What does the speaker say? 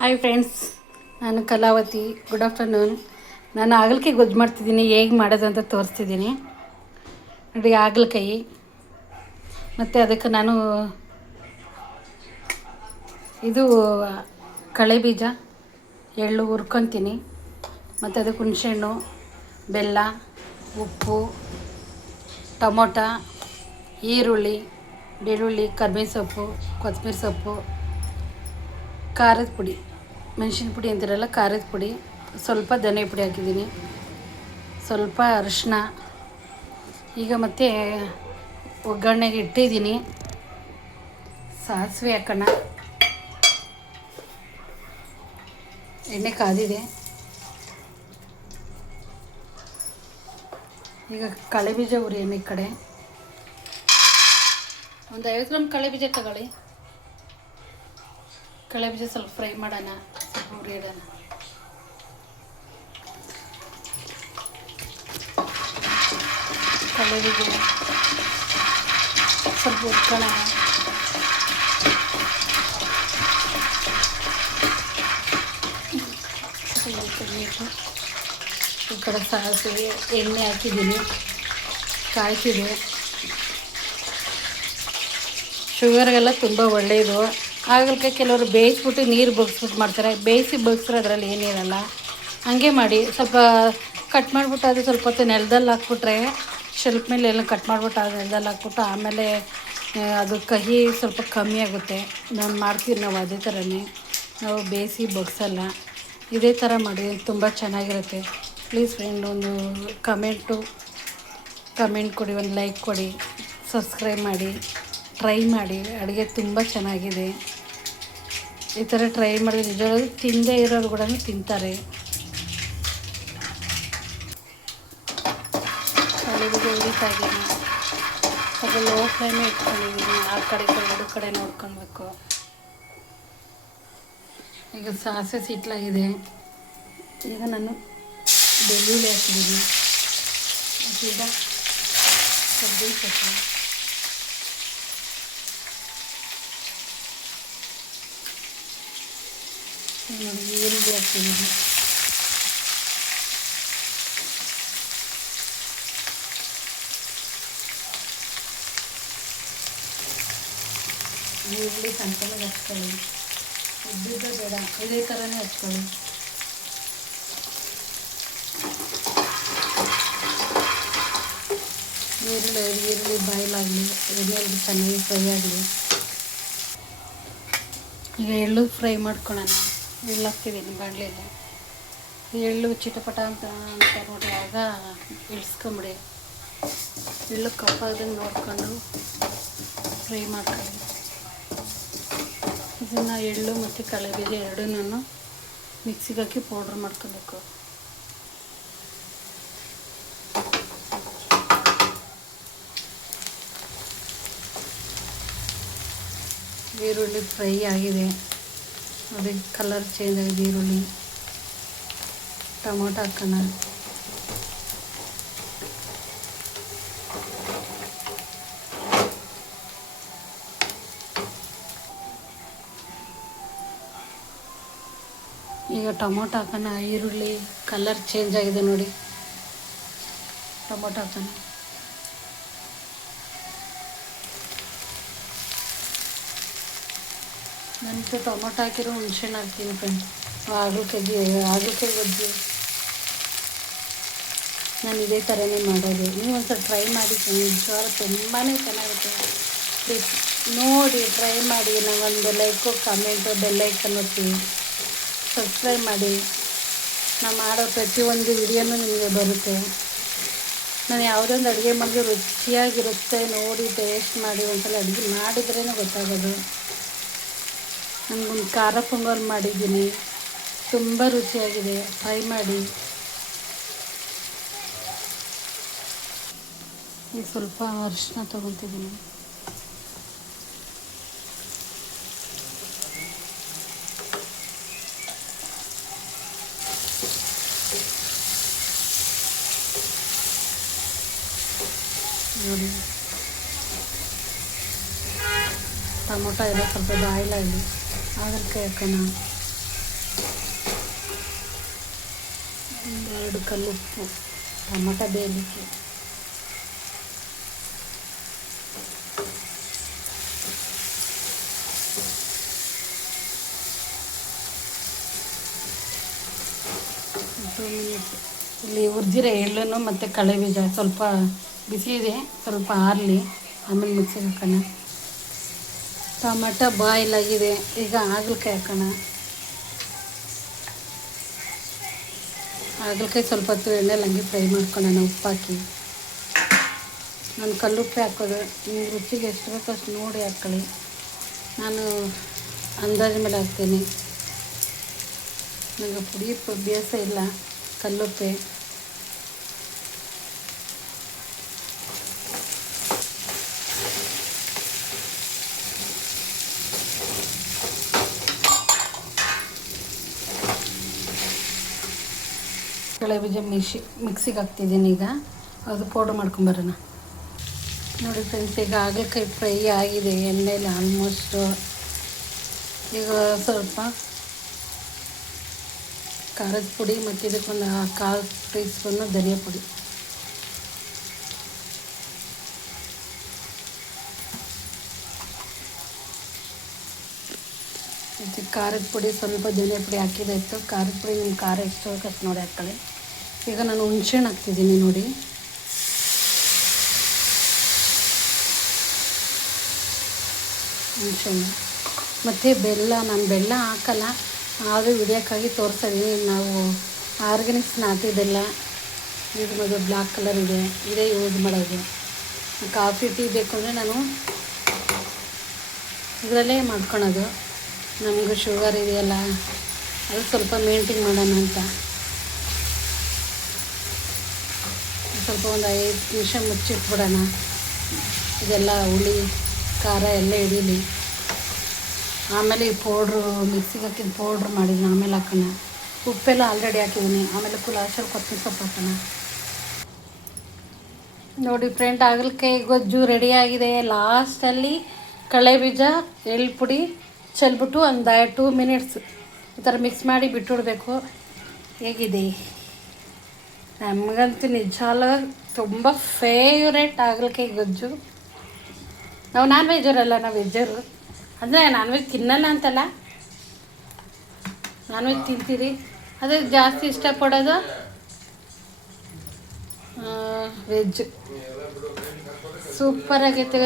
Hi friends, ನಾನು Kalavati. Good afternoon. ನಾನು ಹಾಗಲಕಾಯಿ ಗೊಜ್ಜು ಮಾಡ್ತಿದ್ದೀನಿ. ಹೇಗೆ ಮಾಡೋದು ಅಂತ ತೋರಿಸ್ತಿದ್ದೀನಿ ನೋಡಿ. ಹಾಗಲಕಾಯಿ ಮತ್ತು ಅದಕ್ಕೆ ನಾನು ಇದು ಕಳೆ ಬೀಜ, ಎಳ್ಳು ಹುರ್ಕೊತೀನಿ. ಮತ್ತು ಅದಕ್ಕೆ ಹುಣಸೆಹಣ್ಣು, ಬೆಲ್ಲ, ಉಪ್ಪು, ಟೊಮೊಟ, ಈರುಳ್ಳಿ, ಬೆಳ್ಳುಳ್ಳಿ, ಕರಿಬೇವು ಸೊಪ್ಪು, ಕೊತ್ತಂಬರಿ ಸೊಪ್ಪು, ಖಾರದ ಪುಡಿ, ಮೆಣಸಿನ ಪುಡಿ ಅಂತಿರಲ್ಲ, ಖಾರದ ಪುಡಿ, ಸ್ವಲ್ಪ ಧನಿಯಾ ಪುಡಿ ಹಾಕಿದ್ದೀನಿ, ಸ್ವಲ್ಪ ಅರಿಶಿನ. ಈಗ ಮತ್ತೆ ಒಗ್ಗರಣೆಗೆ ಇಟ್ಟಿದ್ದೀನಿ. ಸಾಸಿವೆ ಹಾಕೋಣ. ಎಣ್ಣೆ ಕಾದಿದೆ. ಈಗ ಕಳೆ ಬೀಜ ಹುರಿಯೋಣ. ಈ ಕಡೆ ಒಂದು 50 ಗ್ರಾಮ್ ಕಳೆ ಬೀಜ ತಗೊಳ್ಳಿ. ಕಳೆ ಬೀಜ ಸ್ವಲ್ಪ ಫ್ರೈ ಮಾಡೋಣ, ಸ್ವಲ್ಪ ಹುರಿಯೋಣ. ಕಳೆ ಬೀಜ ಸ್ವಲ್ಪ ಹುರ್ಕೊಳ್ಳೋಣ. ಈ ಕಡೆ ಸಾಸಿವೆ, ಎಣ್ಣೆ ಹಾಕಿದ್ದೀನಿ, ಕಾಯ್ತಿದೆ. ಶುಗರ್ಗೆಲ್ಲ ತುಂಬ ಒಳ್ಳೆಯದು. ಹಾಗಲಕಾಯಿ ಕೆಲವರು ಬೇಯಿಸ್ಬಿಟ್ಟು ನೀರು ಬಗ್ಸ್ಬಿಟ್ಟು ಮಾಡ್ತಾರೆ. ಬೇಯಿಸಿ ಬಗ್ಸ್ರೆ ಅದರಲ್ಲಿ ಏನಿರಲ್ಲ. ಹಾಗೆ ಮಾಡಿ ಸ್ವಲ್ಪ ಕಟ್ ಮಾಡಿಬಿಟ್ಟು ಅದು ಸ್ವಲ್ಪ ಹೊತ್ತು ನೆಲದಲ್ಲಿ ಹಾಕ್ಬಿಟ್ರೆ, ಶೆಲ್ಫ್ ಮೇಲೆ ಎಲ್ಲ ಕಟ್ ಮಾಡಿಬಿಟ್ಟು ಅದು ನೆಲದಲ್ಲಿ ಹಾಕ್ಬಿಟ್ಟು ಆಮೇಲೆ ಅದು ಕಹಿ ಸ್ವಲ್ಪ ಕಮ್ಮಿ ಆಗುತ್ತೆ. ನಾನು ಮಾಡ್ತೀವಿ ನಾವು ಅದೇ ಥರನೇ. ನಾವು ಬೇಯಿಸಿ ಬಗ್ಸಲ್ಲ, ಇದೇ ಥರ ಮಾಡಿ ತುಂಬ ಚೆನ್ನಾಗಿರುತ್ತೆ. ಪ್ಲೀಸ್ ಫ್ರೆಂಡ್, ಒಂದು ಕಮೆಂಟ್ ಕೊಡಿ, ಒಂದು ಲೈಕ್ ಕೊಡಿ, ಸಬ್ಸ್ಕ್ರೈಬ್ ಮಾಡಿ, ಟ್ರೈ ಮಾಡಿ. ಅಡುಗೆ ತುಂಬ ಚೆನ್ನಾಗಿದೆ. ಈ ಥರ ಟ್ರೈ ಮಾಡಿದ್ರೆ ನಿಜವಾಗ್ಲೂ ತಿಂದೇ ಇರೋರು ಕೂಡ ತಿಂತಾರೆ. ಕಳೆಬಿಗೆ ಉರಿತಾ ಇದ್ದೀನಿ. ಸ್ವಲ್ಪ ಲೋ ಫ್ಲೇಮೇ ಇಟ್ಕೊಂಡಿದ್ದೀನಿ. ಆ ಕಡೆ ಎರಡು ಕಡೆ ನೋಡ್ಕೊಳ್ಬೇಕು. ಈಗ ಸಾಸಿವೆ ಸಿಟ್ಲಾಗಿದೆ. ಈಗ ನಾನು ಬೆಳ್ಳುಳ್ಳಿ ಹಾಕಿದ್ದೀನಿ. ಈಗ ಕರ್ಬೇವು ಸೊಪ್ಪು, ನೋಡಿ ಈರುಳ್ಳಿ ಹಾಕ್ತಿದ್ದೀನಿ. ಈರುಳ್ಳಿ ಸಣ್ಣಗೆ ಹಚ್ಕೊಳ್ಳಿ. ಉದ್ದಿದ್ದ ಬೇಡ, ಇದೇ ಥರನೇ ಹಚ್ಕೊಳ್ಳಿ. ಈರುಳ್ಳಿ ಬಾಯ್ಲಾಗಲಿ, ಎಣ್ಣೆಯಲ್ಲಿ ಚೆನ್ನಾಗಿ ಫ್ರೈ ಆಗಲಿ. ಈಗ ಎಳ್ಳು ಫ್ರೈ ಮಾಡ್ಕೊಳ್ಳೋಣ. ಎಳ್ಳು ಹಾಕ್ತಿದ್ದೀನಿ ಬಾಣಲೆಯಲ್ಲಿ. ಎಳ್ಳು ಚಿಟಪಟ ಅಂತ ನೋಡಿ, ಆಗ ಇಳಿಸ್ಕೊಂಬಿಡಿ. ಎಳ್ಳು ಕಪ್ಪಾಗ್ದಂಗೆ ನೋಡ್ಕೊಂಡು ಫ್ರೈ ಮಾಡ್ಕೊಳ್ಳಿ. ಇದನ್ನು ಎಳ್ಳು ಮತ್ತು ಕಳೆ ಬೀಜ ಎರಡನ್ನೂ ಮಿಕ್ಸಿಗೆ ಹಾಕಿ ಪೌಡ್ರ್ ಮಾಡ್ಕೊಬೇಕು. ಈರುಳ್ಳಿ ಫ್ರೈ ಆಗಿದೆ ನೋಡಿ, ಕಲರ್ ಚೇಂಜ್ ಆಗಿದೆ ಈರುಳ್ಳಿ. ಟೊಮೊಟೊ ಹಾಕೋಣ. ಈಗ ಟೊಮೊಟೊ ಹಾಕೋಣ. ಈರುಳ್ಳಿ ಕಲರ್ ಚೇಂಜ್ ಆಗಿದೆ ನೋಡಿ. ಟೊಮೊಟೊ ಹಾಕೋಣ. ನನಗೆ ಟೊಮೊಟೊ ಹಾಕಿರೋ ಹುಣಸೆಹಣ್ಣು ಹಾಕ್ತೀನಿ ಫ್ರೆಂಡ್. ಹಾಗಲಕಾಯಿ ಗೊಜ್ಜು ನಾನು ಇದೇ ಥರನೇ ಮಾಡೋದು. ನೀವು ಒಂದ್ಸಲ ಟ್ರೈ ಮಾಡಿ, ನಿಜವಾಗ್ಲೂ ತುಂಬಾ ಚೆನ್ನಾಗಿರುತ್ತೆ. ಪ್ಲೀಸ್ ನೋಡಿ, ಟ್ರೈ ಮಾಡಿ. ನಾವೊಂದು ಲೈಕು, ಕಮೆಂಟು, ಬೆಲ್ ಐಕನ್ ಒತ್ತಿ, ಸಬ್ಸ್ಕ್ರೈಬ್ ಮಾಡಿ. ನಾನು ಮಾಡೋ ಪ್ರತಿಯೊಂದು ವಿಡಿಯೋನೂ ನಿಮಗೆ ಬರುತ್ತೆ. ನಾನು ಯಾವುದೊಂದು ಅಡುಗೆ ಮಾಡಿದ್ರೆ ರುಚಿಯಾಗಿರುತ್ತೆ ನೋಡಿ, ಟೇಸ್ಟ್ ಮಾಡಿ. ಒಂದ್ಸಲ ಅಡುಗೆ ಮಾಡಿದ್ರೇ ಗೊತ್ತಾಗೋದು. ನನಗೊಂದು ಖಾರ ಪೊಂಗಲ್ ಮಾಡಿದ್ದೀನಿ, ತುಂಬ ರುಚಿಯಾಗಿದೆ. ಟ್ರೈ ಮಾಡಿ. ಈಗ ಸ್ವಲ್ಪ ಅರಿಶಿನ ತೊಗೊತಿದ್ದೀನಿ. ನೋಡಿ, ಟೊಮೊಟೊ ಎಲ್ಲ ಸ್ವಲ್ಪ ಬಾಯ್ಲಾಗಲಿ. ಹಾಗಲಕಾಯಿ ಹಾಕೋಣ. ಒಂದೆರಡು ಕಲ್ಲುಪ್ಪು, ಟೊಮಟೊ ಬೇಯಲಿಕ್ಕೆ, ಇಲ್ಲಿ ಉರ್ಜಿರ ಎಳ್ಳನ್ನು ಮತ್ತು ಕಳೆ ಬೀಜ ಸ್ವಲ್ಪ ಬಿಸಿ ಇದೆ, ಸ್ವಲ್ಪ ಆರಲಿ ಆಮೇಲೆ ಮಿಕ್ಸಿಗೆ ಹಾಕೋಣ. ಟೊಮೆಟೊ ಬಾಯ್ಲ್ ಆಗಿದೆ, ಈಗ ಹಾಗಲಕಾಯಿ ಹಾಕೋಣ. ಹಾಗಲಕಾಯಿ ಸ್ವಲ್ಪ ಹೊತ್ತು ಎಣ್ಣೆಲಿ ಹಂಗೆ ಫ್ರೈ ಮಾಡ್ಕೊಳ್ಳೋಣ ಉಪ್ಪು ಹಾಕಿ. ನಾನು ಕಲ್ಲುಪ್ಪೆ ಹಾಕೋದು, ನಿಮ್ಮ ರುಚಿಗೆ ಎಷ್ಟು ಬೇಕೋ ಅಷ್ಟು ನೋಡಿ ಹಾಕ್ಕೊಳ್ಳಿ. ನಾನು ಅಂದಾಜು ಮೇಲೆ ಹಾಕ್ತೀನಿ, ನನಗೆ ಪುಡಿ ಅಭ್ಯಾಸ ಇಲ್ಲ. ಕಲ್ಲುಪ್ಪೆ ಕಳೆ ಬೀಜ ಮಿಕ್ಸಿಗೆ ಹಾಕ್ತಿದ್ದೀನಿ. ಈಗ ಅದು ಪೌಡ್ರ್ ಮಾಡ್ಕೊಂಬರೋಣ. ನೋಡಿ ಫ್ರೆಂಡ್ಸ್, ಈಗ ಹಾಗಲಕಾಯಿ ಫ್ರೈ ಆಗಿದೆ ಎಣ್ಣೆಲಿ ಆಲ್ಮೋಸ್ಟು. ಈಗ ಸ್ವಲ್ಪ ಖಾರದ ಪುಡಿ ಮತ್ತು ಇದಕ್ಕೊಂದು 1/4 ಟೀ ಸ್ಪೂನು ಧನಿಯಾ ಪುಡಿ, ಮತ್ತು ಖಾರದ ಪುಡಿ ಸ್ವಲ್ಪ ಧನಿಯಾ ಪುಡಿ ಹಾಕಿದಾಯಿತು. ಖಾರದ ಪುಡಿ ನಿಮ್ಮ ಖಾರ ಎಷ್ಟು ಬೇಕೋ ಅಷ್ಟು ನೋಡಿ ಹಾಕ್ಕೊಳ್ಳಿ. ಈಗ ನಾನು ಹುಣ್ಸೆಹಣ್ಣು ಹಾಕ್ತಿದ್ದೀನಿ ನೋಡಿ. ಹುಣ್ಸೆಹಣ್ಣು ಮತ್ತು ಬೆಲ್ಲ. ನಾನು ಬೆಲ್ಲ ಹಾಕಲ್ಲ, ಆದರೂ ವಿಡಿಯೋಕ್ಕಾಗಿ ತೋರಿಸ್ತಾಯಿದ್ದೀನಿ. ನಾವು ಆರ್ಗ್ಯಾನಿಕ್ಸ್ ನಾಟಿ ಬೆಲ್ಲ ಯೂಸ್ ಮಾಡೋದು, ಬ್ಲ್ಯಾಕ್ ಕಲರ್ ಇದೆ, ಇದೇ ಯೂಸ್ ಮಾಡೋದು. ಕಾಫಿ ಟೀ ಬೇಕು ಅಂದರೆ ನಾನು ಇದರಲ್ಲೇ ಮಾಡ್ಕೊಳೋದು. ನಮಗೂ ಶುಗರ್ ಇದೆಯಲ್ಲ, ಅದು ಸ್ವಲ್ಪ ಮೇಂಟೈನ್ ಮಾಡೋಣ ಅಂತ ಸ್ವಲ್ಪ ಒಂದು 5 ನಿಮಿಷ ಮುಚ್ಚಿಟ್ಬಿಡೋಣ. ಇದೆಲ್ಲ ಹುಳಿ ಖಾರ ಎಲ್ಲ ಹಿಡೀಲಿ. ಆಮೇಲೆ ಈ ಪೌಡ್ರು ಮಿಕ್ಸಿಗೆ ಹಾಕಿದ ಪೌಡ್ರ್ ಮಾಡಿದ್ದೀನಿ, ಆಮೇಲೆ ಹಾಕೋಣ. ಉಪ್ಪೆಲ್ಲ ಆಲ್ರೆಡಿ ಹಾಕಿದ್ದೀನಿ, ಆಮೇಲೆ ಲಾಸ್ಟಲ್ಲಿ ಕೊತ್ತಂಬರಿ ಸೊಪ್ಪು ಹಾಕೋಣ. ನೋಡಿ ಫ್ರೆಂಡ್, ಹಾಗಲಕಾಯಿ ಗೊಜ್ಜು ರೆಡಿಯಾಗಿದೆ. ಲಾಸ್ಟಲ್ಲಿ ಕಳೆ ಬೀಜ ಎಳ್ಳು ಪುಡಿ ಚೆಲ್ಬಿಟ್ಟು ಒಂದು 2 ಮಿನಿಟ್ಸ್ ಈ ಥರ ಮಿಕ್ಸ್ ಮಾಡಿ ಬಿಟ್ಟುಬಿಡ್ಬೇಕು. ಹೇಗಿದೆ? ನಮಗಂತೂ ನಿಜಾಲ ತುಂಬ ಫೇವ್ರೇಟ್ ಹಾಗಲಕಾಯಿ ಗೊಜ್ಜು. ನಾವು ನಾನ್ ವೆಜ್ಜರಲ್ಲ, ನಾವು ವೆಜ್ಜರು. ಅಂದರೆ ನಾನ್ ವೆಜ್ ತಿನ್ನಲ್ಲ ಅಂತಲ್ಲ, ನಾನ್ ವೆಜ್ ತಿಂತೀರಿ. ಅದಕ್ಕೆ ಜಾಸ್ತಿ ಇಷ್ಟಪಡೋದು ವೆಜ್. ಸೂಪರಾಗೈತೆ.